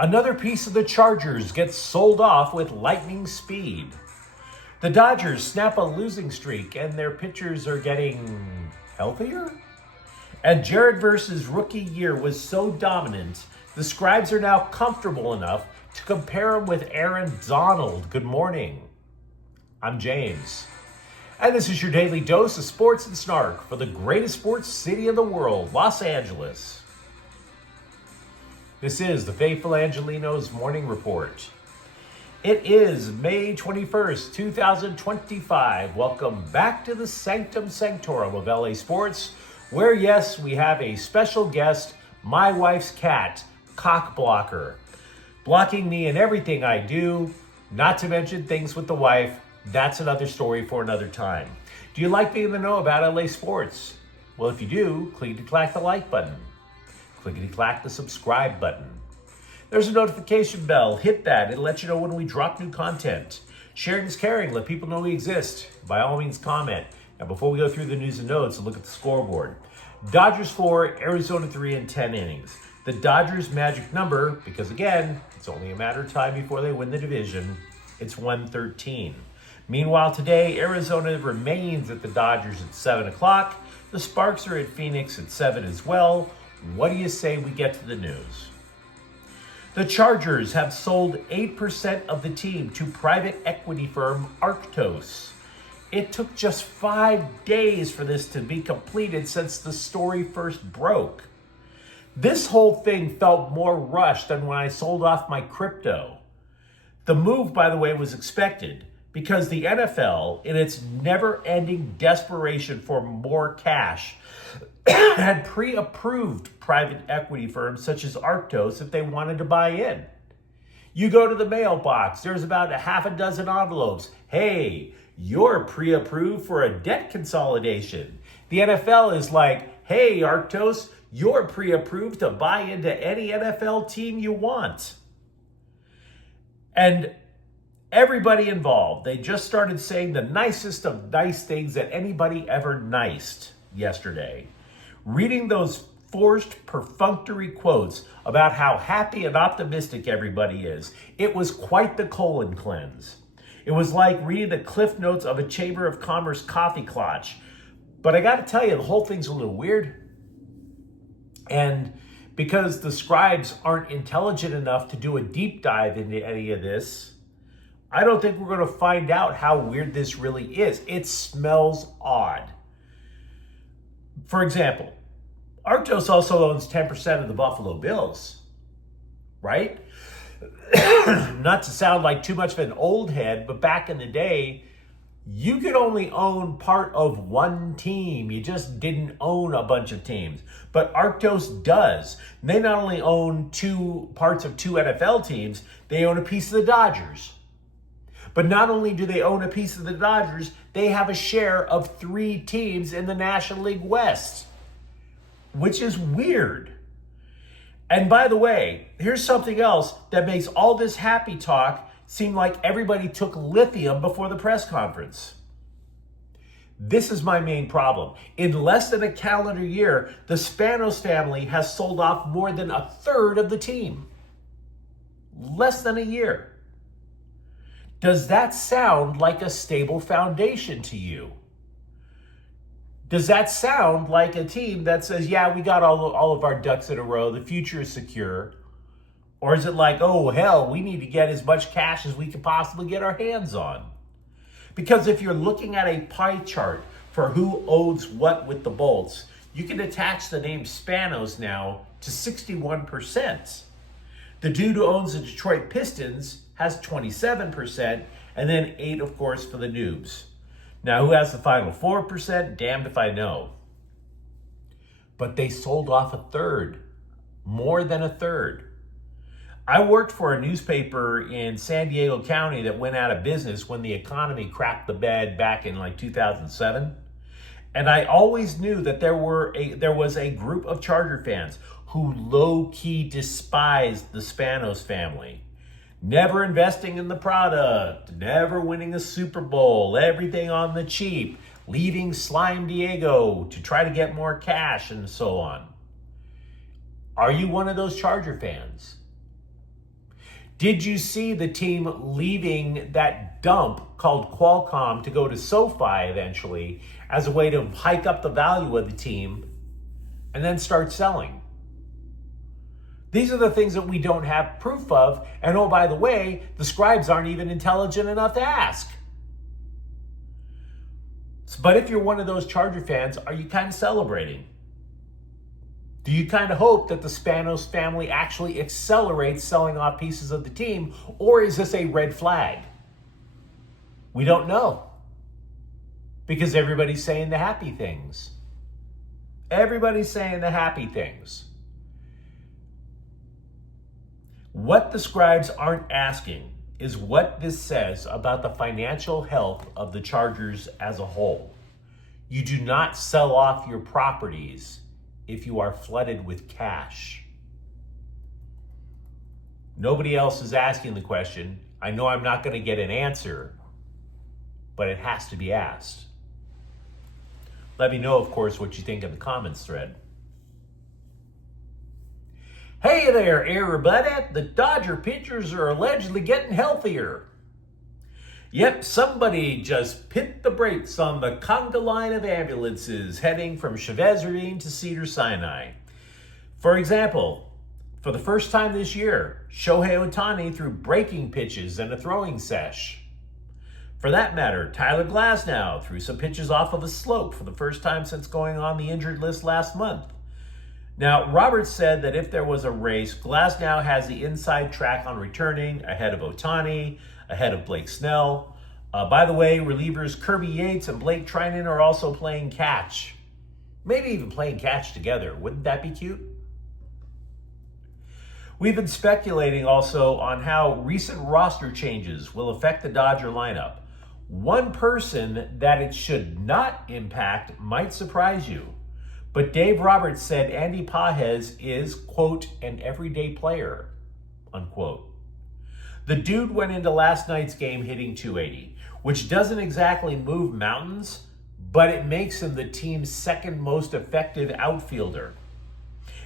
Another piece of the Chargers gets sold off with lightning speed. The Dodgers snap a losing streak and their pitchers are getting healthier? And Jared Verse's rookie year was so dominant, the scribes are now comfortable enough to compare him with Aaron Donald. Good morning. I'm James. And this is your daily dose of sports and snark for the greatest sports city in the world, Los Angeles. This is the Faithful Angelenos Morning Report. It is May 21st, 2025. Welcome back to the Sanctum Sanctorum of LA Sports, where, yes, we have a special guest, my wife's cat, Cock Blocker, blocking me in everything I do, not to mention things with the wife. That's another story for another time. Do you like being in the know about LA sports? Well, if you do, clickety-clack the like button. Clickety-clack the subscribe button. There's a notification bell. Hit that. It'll let you know when we drop new content. Sharing is caring. Let people know we exist. By all means, comment. Now, before we go through the news and notes, look at the scoreboard. Dodgers 4, Arizona 3 in 10 innings. The Dodgers' magic number, because again, it's only a matter of time before they win the division, it's 113. Meanwhile, today, Arizona remains at the Dodgers at 7 o'clock. The Sparks are at Phoenix at 7 as well. What do you say we get to the news? The Chargers have sold 8% of the team to private equity firm Arctos. It took just 5 days for this to be completed since the story first broke. This whole thing felt more rushed than when I sold off my crypto. The move, by the way, was expected because the NFL, in its never-ending desperation for more cash, had pre-approved private equity firms such as Arctos if they wanted to buy in. You go to the mailbox, there's about a half a dozen envelopes. Hey, you're pre-approved for a debt consolidation. The NFL is like, hey, Arctos, you're pre-approved to buy into any NFL team you want. And everybody involved, they just started saying the nicest of nice things that anybody ever niced yesterday. Reading those forced, perfunctory quotes about how happy and optimistic everybody is, it was quite the colon cleanse. It was like reading the cliff notes of a Chamber of Commerce coffee clutch. But I got to tell you, the whole thing's a little weird. And because the scribes aren't intelligent enough to do a deep dive into any of this, I don't think we're going to find out how weird this really is. It smells odd. For example, Arctos also owns 10% of the Buffalo Bills, right? Not to sound like too much of an old head, but back in the day, you could only own part of one team. You just didn't own a bunch of teams. But Arctos does. They not only own two parts of two NFL teams, they own a piece of the Dodgers. But not only do they own a piece of the Dodgers, they have a share of 3 teams in the National League West, which is weird. And by the way, here's something else that makes all this happy talk seem like everybody took lithium before the press conference. This is my main problem. In less than a calendar year, the Spanos family has sold off more than a third of the team. Less than a year. Does that sound like a stable foundation to you? Does that sound like a team that says, yeah, we got all of our ducks in a row, the future is secure? Or is it like, oh, hell, we need to get as much cash as we can possibly get our hands on? Because if you're looking at a pie chart for who owns what with the Bolts, you can attach the name Spanos now to 61%. The dude who owns the Detroit Pistons has 27%, and then 8%, of course, for the noobs. Now, who has the final 4%? Damned if I know. But they sold off a third, more than a third. I worked for a newspaper in San Diego County that went out of business when the economy crapped the bed back in like 2007. And I always knew that there was a group of Charger fans who low-key despised the Spanos family. Never investing in the product, never winning a Super Bowl, everything on the cheap, leaving Slime Diego to try to get more cash and so on. Are you one of those Charger fans? Did you see the team leaving that dump called Qualcomm to go to SoFi eventually as a way to hike up the value of the team and then start selling? These are the things that we don't have proof of. And oh, by the way, the scribes aren't even intelligent enough to ask. But if you're one of those Charger fans, are you kind of celebrating? Do you kind of hope that the Spanos family actually accelerates selling off pieces of the team, or is this a red flag? We don't know, because everybody's saying the happy things. Everybody's saying the happy things. What the scribes aren't asking is what this says about the financial health of the Chargers as a whole. You do not sell off your properties if you are flooded with cash. Nobody else is asking the question. I know I'm not going to get an answer, but it has to be asked. Let me know, of course, what you think in the comments thread. Hey there, everybody. The Dodger pitchers are allegedly getting healthier. Yep, somebody just pit the brakes on the conga line of ambulances heading from Chavez Ravine to Cedars-Sinai. For example, for the first time this year, Shohei Ohtani threw breaking pitches and a throwing sesh. For that matter, Tyler Glasnow threw some pitches off of a slope for the first time since going on the injured list last month. Now, Roberts said that if there was a race, Glasnow has the inside track on returning ahead of Ohtani, ahead of Blake Snell. By the way, relievers Kirby Yates and Blake Trinan are also playing catch. Maybe even playing catch together. Wouldn't that be cute? We've been speculating also on how recent roster changes will affect the Dodger lineup. One person that it should not impact might surprise you. But Dave Roberts said Andy Pages is, quote, an everyday player, unquote. The dude went into last night's game hitting .280, which doesn't exactly move mountains, but it makes him the team's second most effective outfielder.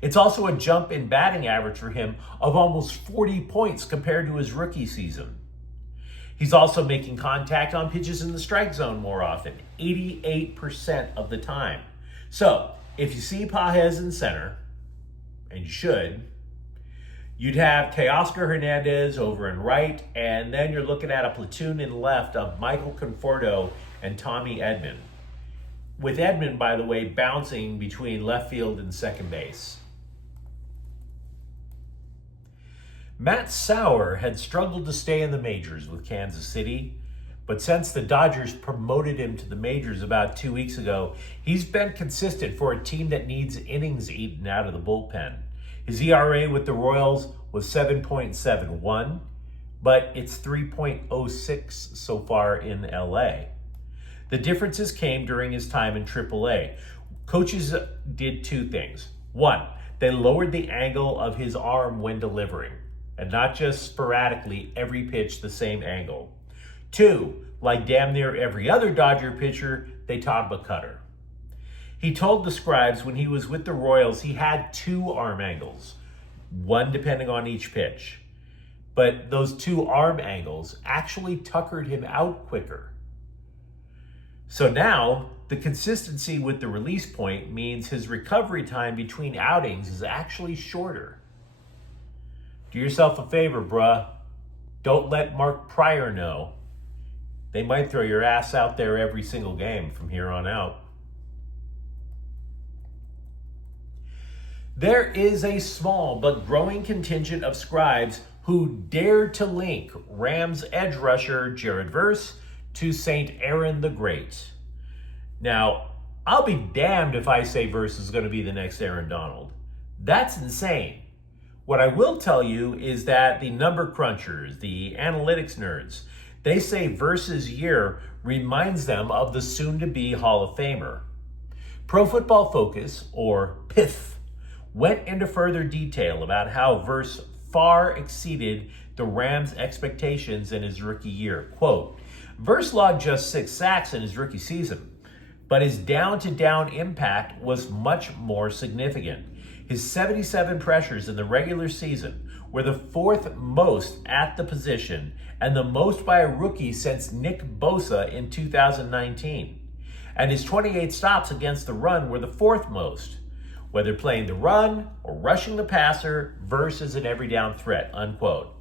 It's also a jump in batting average for him of almost 40 points compared to his rookie season. He's also making contact on pitches in the strike zone more often, 88% of the time. So, if you see Pages in center, and you should, you'd have Teoscar Hernandez over in right, and then you're looking at a platoon in left of Michael Conforto and Tommy Edman. With Edman, by the way, bouncing between left field and second base. Matt Sauer had struggled to stay in the majors with Kansas City, but since the Dodgers promoted him to the majors about 2 weeks ago, he's been consistent for a team that needs innings eaten out of the bullpen. His ERA with the Royals was 7.71, but it's 3.06 so far in LA. The differences came during his time in AAA. Coaches did two things. One, they lowered the angle of his arm when delivering, and not just sporadically every pitch the same angle. Two, like damn near every other Dodger pitcher, they taught him a cutter. He told the scribes when he was with the Royals he had two arm angles, one depending on each pitch. But those two arm angles actually tuckered him out quicker. So now, the consistency with the release point means his recovery time between outings is actually shorter. Do yourself a favor, bruh. Don't let Mark Pryor know. They might throw your ass out there every single game from here on out. There is a small but growing contingent of scribes who dare to link Rams edge rusher Jared Verse to St. Aaron the Great. Now, I'll be damned if I say Verse is going to be the next Aaron Donald. That's insane. What I will tell you is that the number crunchers, the analytics nerds, they say Verse's year reminds them of the soon-to-be Hall of Famer. Pro Football Focus, or PIF, went into further detail about how Verse far exceeded the Rams' expectations in his rookie year. Quote, Verse logged just 6 sacks in his rookie season, but his down-to-down impact was much more significant. His 77 pressures in the regular season were the fourth most at the position and the most by a rookie since Nick Bosa in 2019. And his 28 stops against the run were the fourth most, whether playing the run or rushing the passer versus an every down threat, unquote.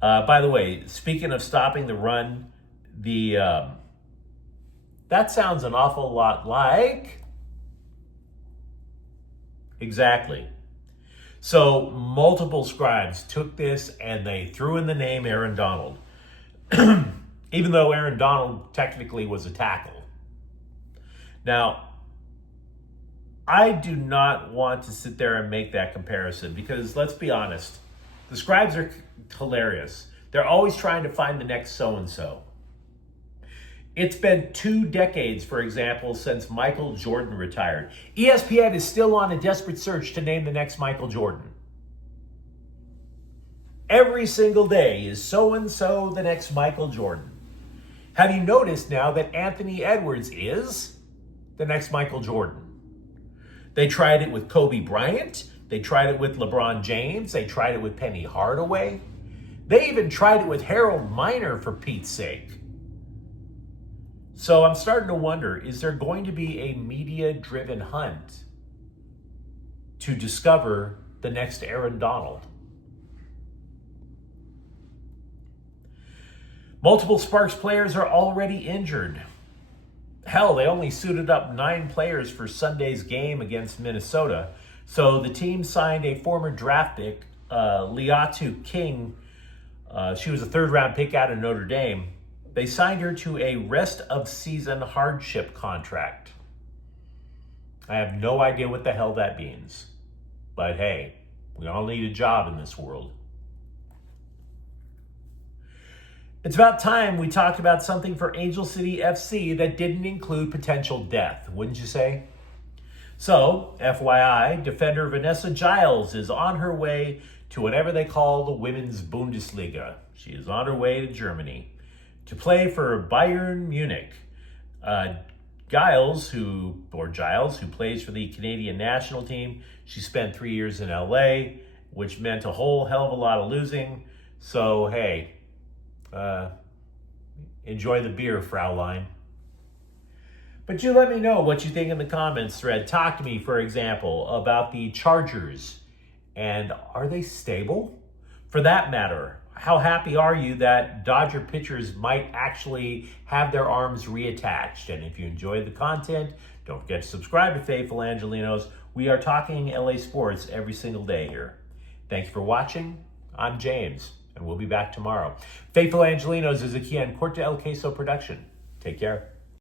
By the way, speaking of stopping the run, that sounds an awful lot like... Exactly. So multiple scribes took this and they threw in the name Aaron Donald, even though Aaron Donald technically was a tackle. Now, I do not want to sit there and make that comparison because, let's be honest, the scribes are hilarious. They're always trying to find the next so-and-so. It's been 2 decades, for example, since Michael Jordan retired. ESPN is still on a desperate search to name the next Michael Jordan. Every single day is so-and-so the next Michael Jordan. Have you noticed now that Anthony Edwards is the next Michael Jordan? They tried it with Kobe Bryant. They tried it with LeBron James. They tried it with Penny Hardaway. They even tried it with Harold Miner, for Pete's sake. So I'm starting to wonder, is there going to be a media-driven hunt to discover the next Aaron Donald? Multiple Sparks players are already injured. Hell, they only suited up 9 players for Sunday's game against Minnesota. So the team signed a former draft pick, Liatu King. She was a 3rd-round pick out of Notre Dame. They signed her to a rest-of-season hardship contract. I have no idea what the hell that means. But hey, we all need a job in this world. It's about time we talked about something for Angel City FC that didn't include potential death, wouldn't you say? So, FYI, defender Vanessa Giles is on her way to whatever they call the Women's Bundesliga. She is on her way to Germany to play for Bayern Munich. Giles, who plays for the Canadian national team, she spent 3 years in LA, which meant a whole hell of a lot of losing. So, hey, enjoy the beer, Fraulein. But you let me know what you think in the comments thread. Talk to me, for example, about the Chargers. And are they stable? For that matter, how happy are you that Dodger pitchers might actually have their arms reattached? And if you enjoyed the content, don't forget to subscribe to Faithful Angelenos. We are talking LA sports every single day here. Thank you for watching. I'm James, and we'll be back tomorrow. Faithful Angelenos is a Kian Corte El Queso production. Take care.